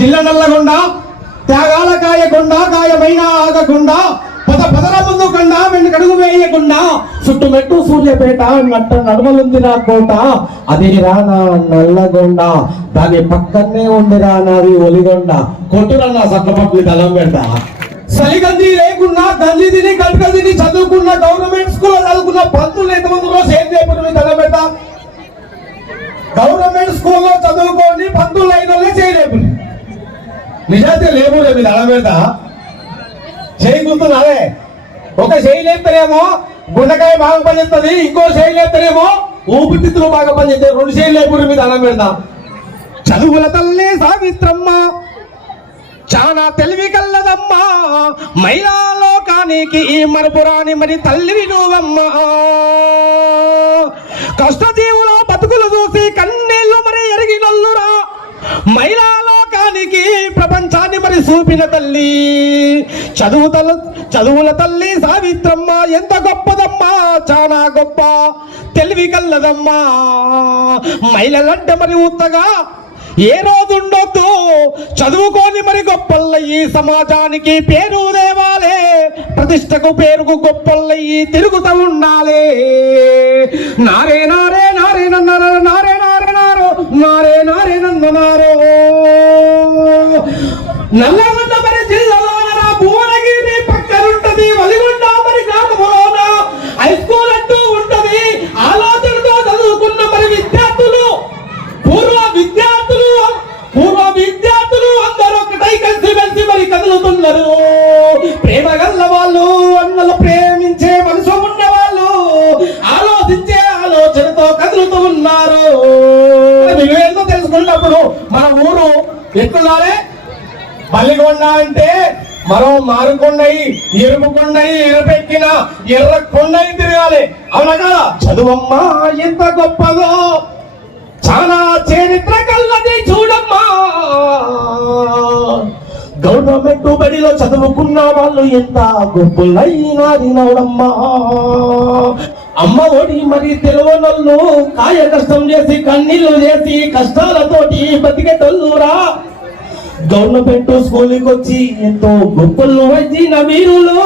జిల్లా నల్లగొండ త్యాగాల కాయకుండా కాయమైన ఆగకుండా పద పదల ముందు కండా వెనుకడుగు వేయకుండా చుట్టుమెట్టు సూర్యపేట నట్ట నడమలుంది నా కోట. అదే రానా నల్లగొండ దాని పక్కనే ఉంది రానాది ఒలిగొండ. కొట్టురన్నా సట్లపట్లు దళం పెడతా. సలిగంజి లేకున్నా గంజి తిని గట్క తిని చదువుకున్న గవర్నమెంట్ స్కూల్ చదువుకున్న పంతులు ఎంతమంది రోజు ఏం చేయకుండా దళం పెడతా. గవర్నమెంట్ స్కూల్లో చదువుకోండి పంతులు నిజాయితీ లేవు రేపు ఇది అడబెడతా చేయి గుర్తున్నారే ఒక చేయి లేపుతారేమో గుండకాయ బాగా పనిచేస్తుంది ఇంకో చేయి లేపుతారేమో ఊపిరితిత్తులు బాగా పనిచేస్తాయి. రెండు చేయి లేపుడు మీద అన్నం పెడతాం చదువుల తల్లే సావిత్రమ్మ చాలా తెలివి కల్లదమ్మా మహిళా లోకానికి ఈ మరపురాని మరి తల్లివి నువ్వమ్మా. కష్టజీవుల బతుకులు చూసి కన్నే మరి ఎరిగినల్లురా మహిళా లోకానికి ప్రపంచాన్ని మరి చూపిన తల్లి. చదువు తల చదువుల తల్లి సావిత్రమ్మ ఎంత గొప్పదమ్మా చాలా గొప్ప. తెలివి కల్లదమ్మా. మహిళలంటే మరి ఉత్తగా ఏ రోజు ఉండొద్దు చదువుకోని మరి గొప్పల్లయ్యి సమాజానికి పేరు దేవాలే ప్రతిష్టకు పేరుకు గొప్పల్లయ్యి తిరుగుతూ ఉండాలే. నారే నారే నారే నన్నారో నారే నారే నారో. నారే నారే నన్ననారో నల్లగొండ మరి జిల్లాలో భువనగిరి పక్కనుంటది వలిగొండ మరి గ్రామంలోన హై స్కూల్ అంటూ ఉంటది ఆలోచనతో చదువుకున్న మరి విద్యార్థులు పూర్వ విద్యార్థులు పూర్వ విద్యార్థులు అందరూ ఒకటై కలిసి మెలిసి మరి కదులుతున్నారు. ప్రేమ గల్ల వాళ్ళు అన్నలు ప్రేమించే మనసు ఉన్న వాళ్ళు ఆలోచించే ఆలోచనతో కదులుతూ ఉన్నారు. విలువేందో తెలుసుకున్నప్పుడు మన ఊరు ఎట్లుండాలి బల్లికొండ అంటే మరో మారుకొండయి ఎరుపు కొండయి ఎరుపెక్కిన ఎర్ర కొండయి తిరగాలి. అవునగా చదువమ్మా ఎంత గొప్పదో. చాలా చరిత్ర కల్లది చూడమ్మా. గవర్నమెంట్ బడిలో చదువుకున్న వాళ్ళు ఎంత గొప్పలైనా తినవడమ్మా అమ్మ ఒడి మరి తెలివనోళ్ళు కాయ కష్టం చేసి కన్నీళ్ళు చేసి కష్టాలతోటి బతికేటోళ్ళురా. గవర్నమెంట్ స్కూలింగ్ వచ్చి ఎంతో గొప్పలు వచ్చిన వీరులు.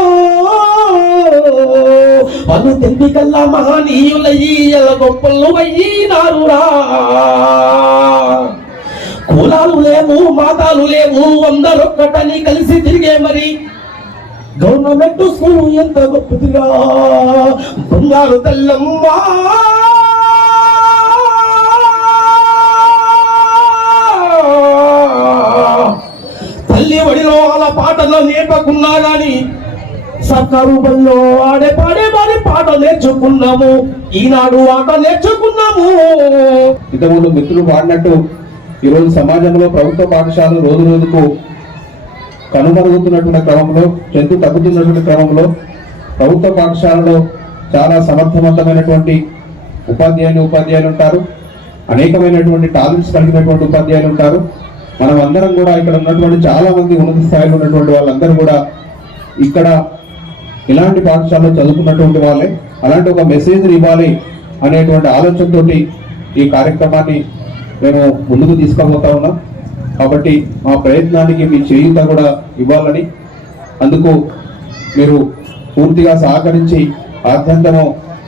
వాళ్ళు తెలివి కల్లా మహనీయులయ్యి ఎలా గొప్పలు అయ్యినారురా కులాలు లేవు మాతాలు లేవు అందరొక్కటని కలిసి తిరిగే మరి గవర్నమెంట్ స్కూల్ ఎంత గొప్పదిగా బంగారు తెల్లమ్మా. పాటలు నేర్పకున్నా గాని సర్కారు ఆడే పాడే పాడే పాట నేర్చుకున్నాము. ఈనాడు ఆట నేర్చుకున్నాము. ఇంతకుముందు మిత్రులు పాడినట్టు ఈరోజు సమాజంలో ప్రభుత్వ పాఠశాలలు రోజు రోజుకు కనుమరుగుతున్నటువంటి క్రమంలో చెంతు తగ్గుతున్నటువంటి క్రమంలో ప్రభుత్వ పాఠశాలలో చాలా సమర్థవంతమైనటువంటి ఉపాధ్యాయులు ఉపాధ్యాయులు ఉంటారు. అనేకమైనటువంటి టాలెంట్స్ కలిగినటువంటి ఉపాధ్యాయులు ఉంటారు. మనం అందరం కూడా ఇక్కడ ఉన్నటువంటి చాలా మంది ఉన్నత స్థాయిలో ఉన్నటువంటి వాళ్ళందరూ కూడా ఇక్కడ ఇలాంటి పాఠశాలలో చదువుకున్నటువంటి వాళ్ళే అలాంటి ఒక మెసేజ్ ఇవ్వాలి అనేటువంటి ఆలోచనతోటి ఈ కార్యక్రమాన్ని మేము ముందుకు తీసుకుపోతా ఉన్నాం. కాబట్టి మా ప్రయత్నానికి మీ చేయూత కూడా ఇవ్వాలని అందుకు మీరు పూర్తిగా సహకరించి ఆద్యంతము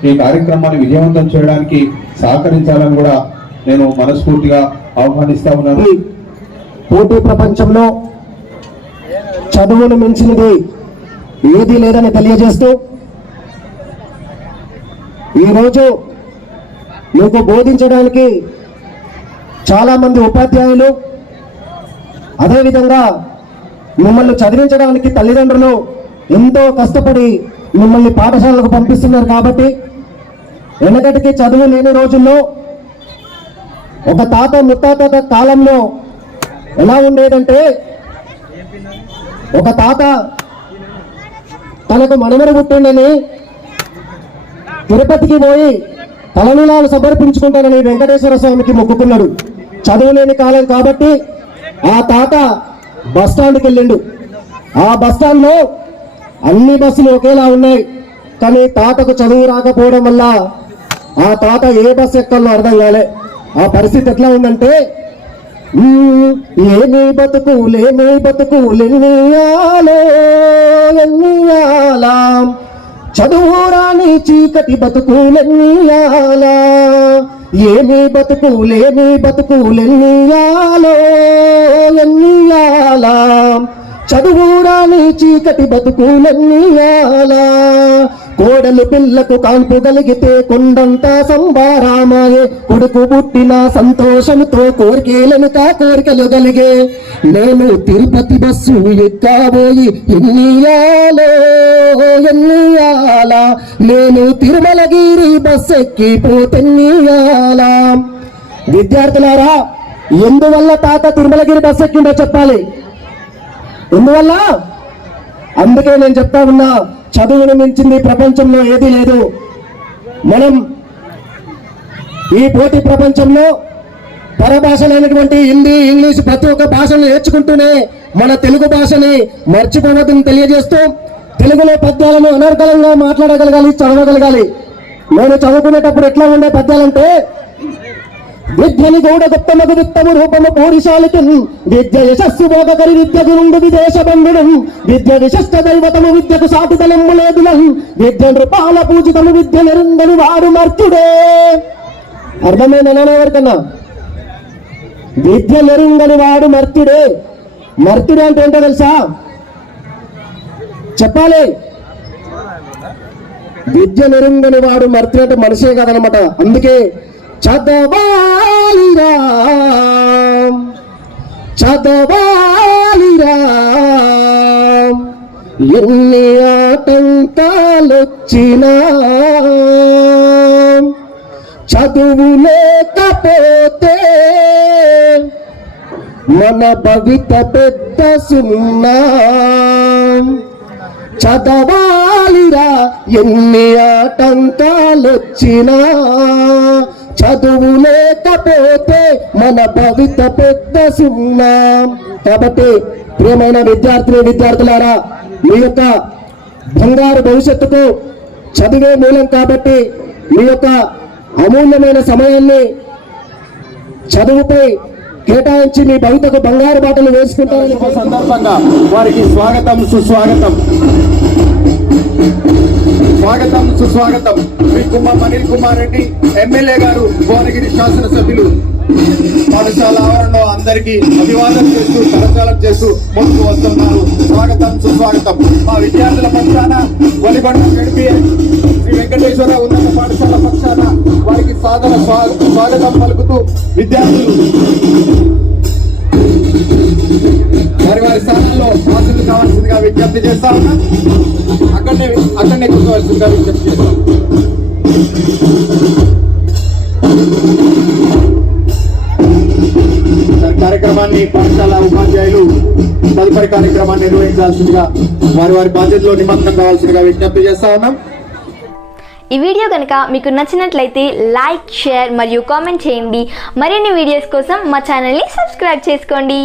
ఈ కార్యక్రమాన్ని విజయవంతం చేయడానికి సహకరించాలని కూడా నేను మనస్ఫూర్తిగా ఆహ్వానిస్తా ఉన్నాను. పోటీ ప్రపంచంలో చదువును మించినది ఏదీ లేదని తెలియజేస్తూ ఈరోజు మీకు బోధించడానికి చాలామంది ఉపాధ్యాయులు అదేవిధంగా మిమ్మల్ని చదివించడానికి తల్లిదండ్రులు ఎంతో కష్టపడి మిమ్మల్ని పాఠశాలకు పంపిస్తున్నారు కాబట్టి వెనకటికి చదువు లేని రోజుల్లో ఒక తాత ముత్తాత కాలంలో ఎలా ఉండేదంటే ఒక తాత తనకు మనమరు పుట్టిండని తిరుపతికి పోయి తలనీలాలు సమర్పించుకుంటానని వెంకటేశ్వర స్వామికి మొక్కుకున్నాడు. చదువులేని కాలం కాబట్టి ఆ తాత బస్ స్టాండ్కి వెళ్ళిండు. ఆ బస్ స్టాండ్లో అన్ని బస్సులు ఒకేలా ఉన్నాయి. కానీ తాతకు చదువు రాకపోవడం వల్ల ఆ తాత ఏ బస్సు ఎక్కాలో అర్థం కాలే. ఆ పరిస్థితి ఎట్లా ఉందంటే ఏమి బతుకులేమి బతుకులెన్నియాలో ఎన్నియాలా చదువు రాని చీకటి బతుకులెన్నియాలా ఏమి బతుకులేమి బతుకులెన్నియాలో ఎన్నియాలా చదువు రాని చీకటి బతుకులెన్నియాలా కోడలు పిల్లకు కాన్పు కలిగితే కొండంతా సంబారామాయే కొడుకు పుట్టిన సంతోషంతో కోరికేలను కా కోరికలు కలిగే. నేను తిరుపతి బస్సు ఎక్కాబోయి ఎన్నియాలో ఎన్నియాలా? నేను తిరుమలగిరి బస్సు ఎక్కిపోతెన్నియాలా విద్యార్థులారా ఎందువల్ల తాత తిరుమలగిరి బస్సు ఎక్కిందో చెప్పాలి? ఎందువల్ల? అందుకే నేను చెప్తా ఉన్నా. చదువును మించింది ప్రపంచంలో ఏదీ లేదు. మనం ఈ పోటీ ప్రపంచంలో పరభాషలైనటువంటి హిందీ ఇంగ్లీష్ ప్రతి ఒక్క భాషను నేర్చుకుంటూనే మన తెలుగు భాషని మర్చిపోవద్దని తెలియజేస్తూ తెలుగులో పద్యాలను అనర్గళంగా మాట్లాడగలగాలి చదవగలగాలి. నేను చదువుకునేటప్పుడు ఎట్లా ఉండే పద్యాలంటే విద్యని గౌడ గుప్తమగు విత్తము రూపము పూరిశాలికి విద్య యశస్సు భోగకరి విద్యకు గురుండు విదేశ బంధుడు విద్య విశిష్ట దైవతము విద్యకు సాటి బలము లేదు విద్య నృపాల పూజితము విద్య నిరుందని వాడు మర్తుడే అర్థమైందనా ఎవరికన్నా? విద్య నెరుంగని వాడు మర్తుడే మర్త్యుడే అంటే ఏంటో తెలుసా? చెప్పాలి. విద్య నెరుంగని వాడు మర్తుడు అంటే మనిషే కదనమాట. అందుకే చదవాలిరా చదవాలిరా ఎన్ని ఆటంకాలొచ్చినా. చదువు లేకపోతే మన భవిత పెద్ద సున్నా. చదవాలిరా ఎన్ని ఆటంకాలొచ్చినా. చదువు లేకపోతే మన భవిత పెద్ద సున్నా. కాబట్టి ప్రియమైన విద్యార్థిని విద్యార్థులారా మీ యొక్క బంగారు భవిష్యత్తుకు చదివే మూలం కాబట్టి మీ యొక్క అమూల్యమైన సమయాన్ని చదువుపై కేటాయించి మీ భవితకు బంగారు బాటలు వేసుకుంటారని సందర్భంగా వారికి స్వాగతం సుస్వాగతం. స్వాగతం సుస్వాగతం. శ్రీ కుమార్ అనిల్ కుమార్ రెడ్డి ఎమ్మెల్యే గారు భువనగిరి శాసనసభ్యులు. పాఠశాల ఆవరణలో అందరికీ అభివాదం చేస్తూ కరచాలం చేస్తూ ముందుకు వస్తున్నారు. స్వాగతం సుస్వాగతం. మా విద్యార్థుల పక్షాన వలిబండ గడిపి శ్రీ వెంకటేశ్వర ఉన్నత పాఠశాల పక్షాన వారికి సాదర స్వా- స్వాగతం పలుకుతూ విద్యార్థులు. వారి వారి స్థానంలో విజ్ఞప్తి చేస్తా ఉన్నా. అక్కడనే అక్కడనే కూర్చోవలసిందిగా విజ్ఞప్తి చేస్తాం కార్యక్రమాన్ని పాఠశాల ఉపాధ్యాయులు తదుపరి కార్యక్రమాన్ని నిర్వహించాల్సిందిగా వారి వారి బాధ్యతలో నిమగ్నం కావాల్సిందిగా విజ్ఞప్తి చేస్తా ఉన్నాం. ఈ వీడియో కనుక మీకు నచ్చినట్లయితే లైక్ షేర్ మరియు కామెంట్ చేయండి. మరిన్ని వీడియోస్ కోసం మా ఛానల్ని సబ్స్క్రైబ్ చేసుకోండి.